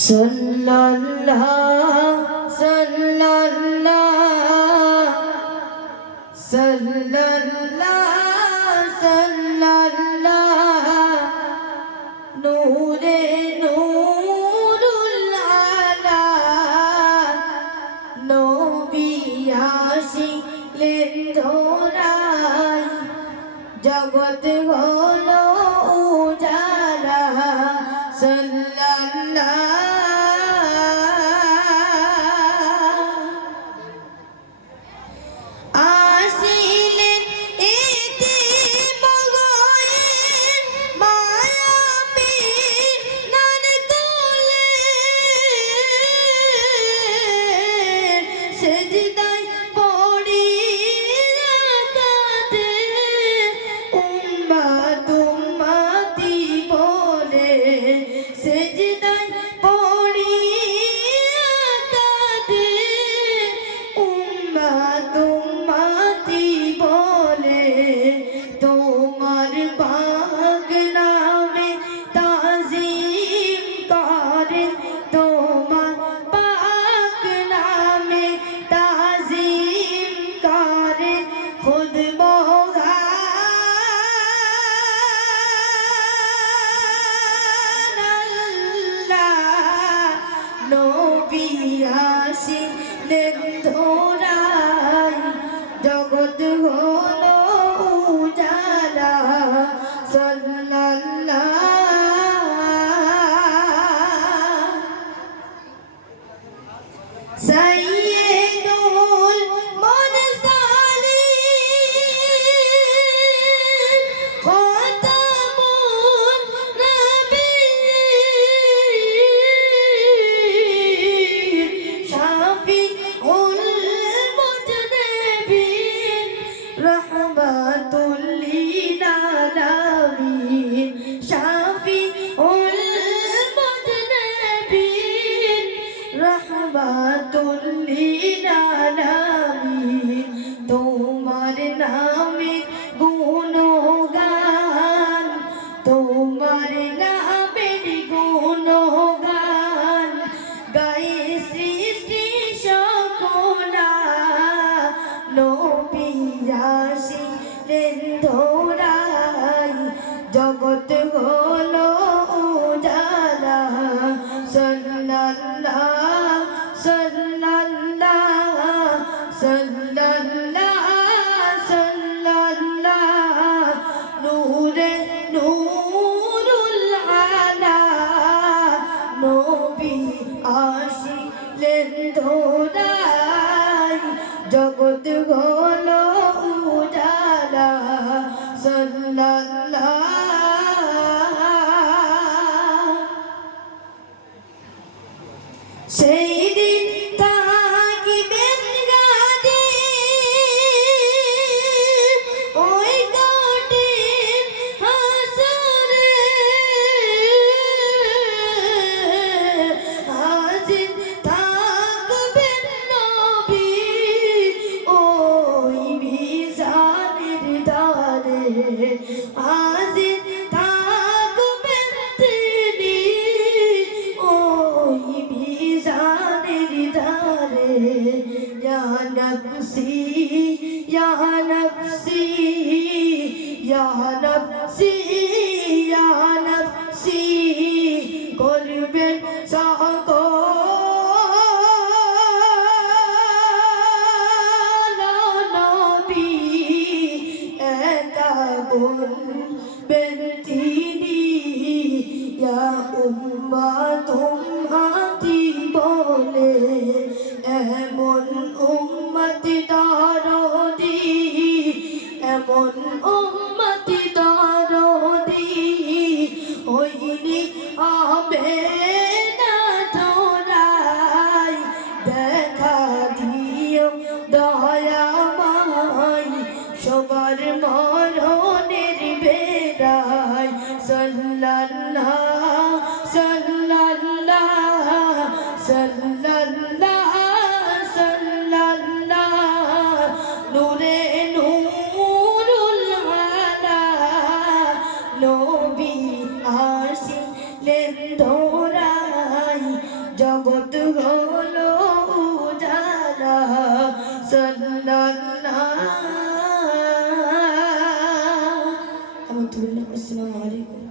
सल्लल्लाहु सल्लल्लाहु सल्लल्लाहु सल्लल्लाहु नूरे नूरुल आला नबी আসিলেন ধরায় জগৎ হলো উজালা জগৎ হলো উজালা সাল্লাল্লাহু সাইয়্যিদুল মুরসালিন খাতামুন নবিয়্যিন শাফিউল মুজনিবিন রাহমাতুল লিল আলামিন শাফিউল মুজনিবিন রাহমাতুল লিল আলামিন তোমার নামে গুণগান তোমার নামের গুণগান গায়ে সৃষ্টি সকলা নবী আসিলেন ধরায় জগৎ হলো উজালা সাল্লাল্লাহু সাল্লাল্লাহু সাল্লাল্লাহু নূরে নূরুল আলা নবী আসিলেন ধরায় জগৎ হলো উজালা সাল্লাল্লাহু সেই দিন থাকিবেন রাজি ওই কঠিন হাসরে হাজির থাকবেন নবী ওই মিজানের দ্বারে হাজির থাকবেন তিনি ওই মিজানের দ্বারে ইয়া নফসি ইয়া নফসি ইয়া নফসি ইয়া নফসি করবেন সকল নবী একা বলবেন তিনি ইয়া উম্মাত উম্মতি বলে এমন উম্মতি দরদি এমন উম্মতি দরদি হইনি হবে না ধরাই দেখা দিও দয়াময় সবার মরণের বেড়ায় সাল্লাল্লাহু সাল্লাল্লাহু সাল্লাল্লাহু সাল্লাল্লাহু নূরে নূরুল আলা নবী আসিলেন ধরায় জগৎ হলো উজালা সাল্লাল্লাহু। আসসালামু আলাইকুম।